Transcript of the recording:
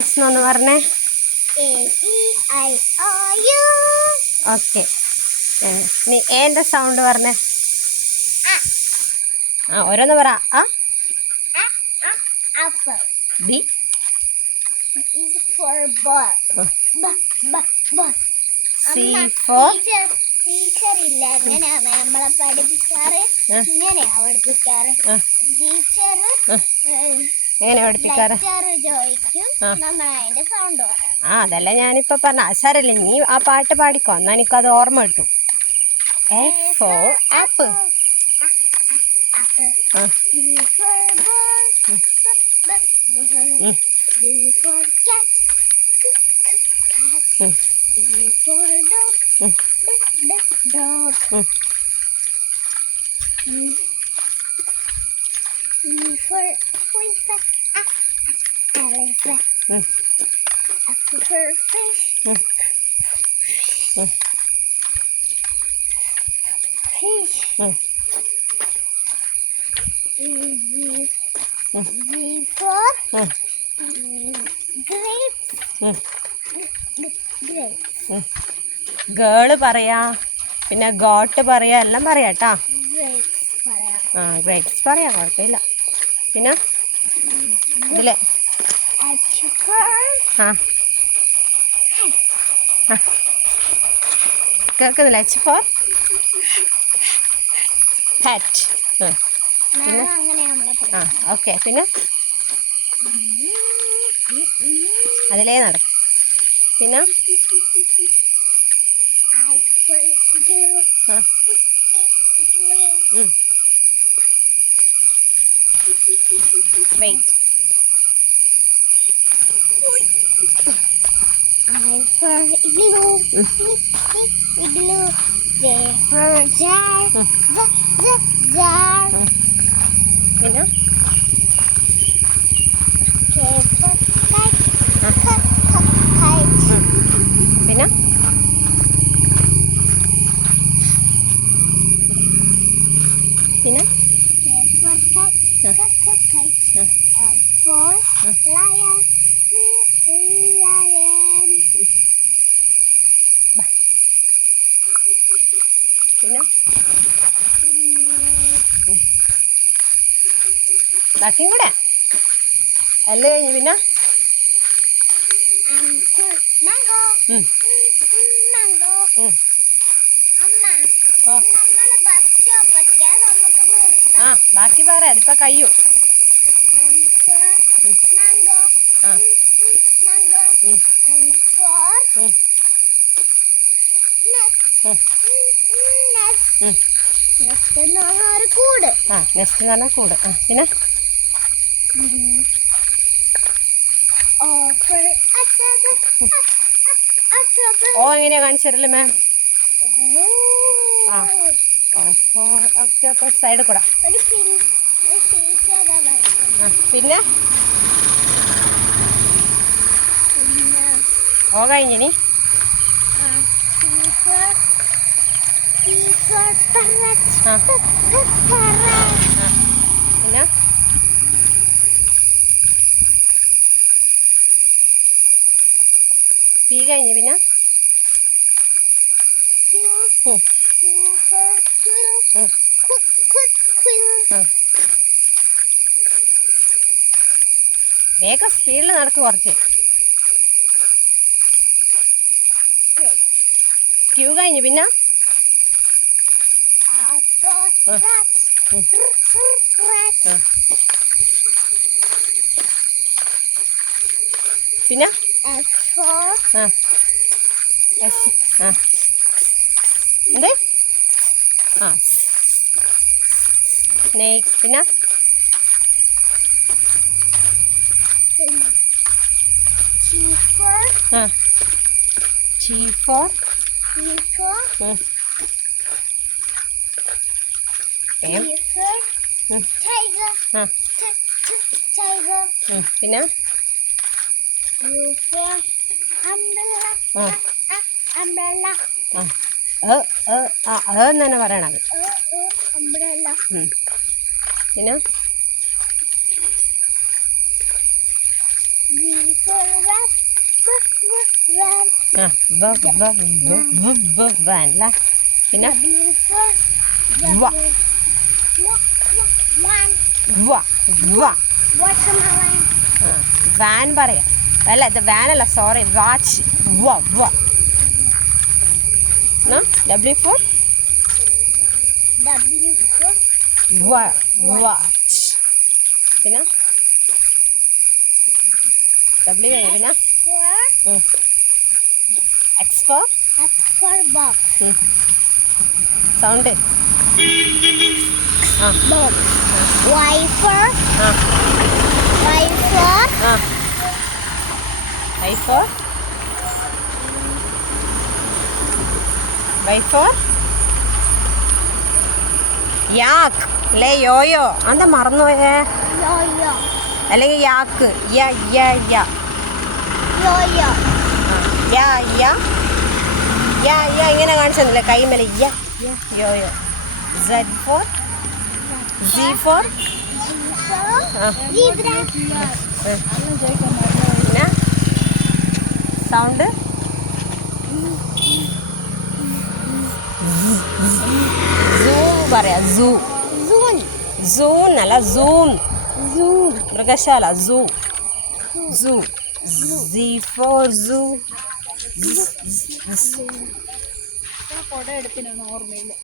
ഒന്ന് പറഞ്ഞേ? E. Okay. നീ ഏന്റെ സൗണ്ട് പറഞ്ഞേ? ആ. ഓരോന്ന് പറ. ആ? ബി. സി ഫോർ ടീച്ചർ ഇല്ല. നമ്മളെ പഠിപ്പിക്കാറ്. ഇങ്ങനെയാ പഠിപ്പിക്കാറ്. ടീച്ചർ. എങ്ങനെ പഠിപ്പിക്കാറ്? ആ. അതല്ല ഞാനിപ്പോ പറഞ്ഞ സാരല്ലേ നീ ആ പാട്ട് പാടിക്കോ എന്നാ എനിക്കത് ഓർമ്മ കിട്ടും. A for app. for Mm. E. Ah, ah, E, G, for mm, grapes. Girl പറയാ പിന്നെ ഗോട്ട് പറയാ എല്ലാം പറയാ കേട്ടാ Grapes പറയാം. ആ ഗ്രേപ്സ് പറയാം കുഴപ്പമില്ല പിന്നെ ഇതിൽ. ആ. കേൾക്കുന്നില്ല എച്ച് ഫോർ ഹാറ്റ്. ആ ഓക്കെ. പിന്നെ? അതിലേ നടക്കും. പിന്നെ. ആ. Wait. I for igloo, igloo, they for jar, jar, jar, jar. You know? Okay. Lion. Lion. ബാ. Sino? ബാക്കിയും കൂടെ എല്ലാം കഴിഞ്ഞു പിന്നെ ആ ബാക്കി പറ അതിപ്പോ കഴിയും mango. ആ Mango. Mm. And four. Mm. എന്ന് ഒരു കൂട് ആ നെക്സ്റ്റ് എന്ന് പറഞ്ഞാൽ കൂട് ആ പിന്നെ Oh, ഓ എങ്ങനെയാ കാണിച്ചതല്ലേ മാം ആ. Oh. സൈഡിൽ കൂടെ പിന്നെ ഓ കഴിഞ്ഞിനി പിന്നെ? തീ കഴിഞ്ഞ് പിന്നെ? വേഗം സ്പീഡിൽ നടക്ക് കുറച്ച്. ക്യൂ കഴിഞ്ഞ് പിന്നെ R for ആ. rat. ഉം, R for rat. ആ പിന്നെ S for ആ എസ് ആ എന്ത് ആ സ്നേക്ക് പിന്നെ T for ആ ചീ ഫോർ T for പിന്നെ U for umbrella. ആ Ah, umbrella. ആ ഏ ഏ ആ ഏ എന്ന് തന്നെ പറയണത് Uh, uh. പിന്നെ V അല്ല പിന്നെ വാൻ പറയാം അല്ല ഇത് വാനല്ല sorry watch W for watch പിന്നെ ഡബ്ല്യു കഴിഞ്ഞു പിന്നെ X for X for box. Sound ആ Box. Y for? ആ Y for? ആ I for Y for yak അല്ലേ യോയോ. അന്താ മറന്നുപോയേ. അല്ലെങ്കിൽ യാക്ക് യ യ യ. യ യാ. യാ യാ ഇങ്ങനെ കാണിച്ചെന്നില്ലേ കൈമേലെ യാ യോ yoyo. Z for G for. പിന്നെ? സൗണ്ട് സൂം പറയാ സൂ സൂ അല്ല സൂം. മൃഗശാല സൂ സൂ സി ഫോർ സൂ കുട എടുപ്പിനൊന്നും ഓർമ്മയില്ല.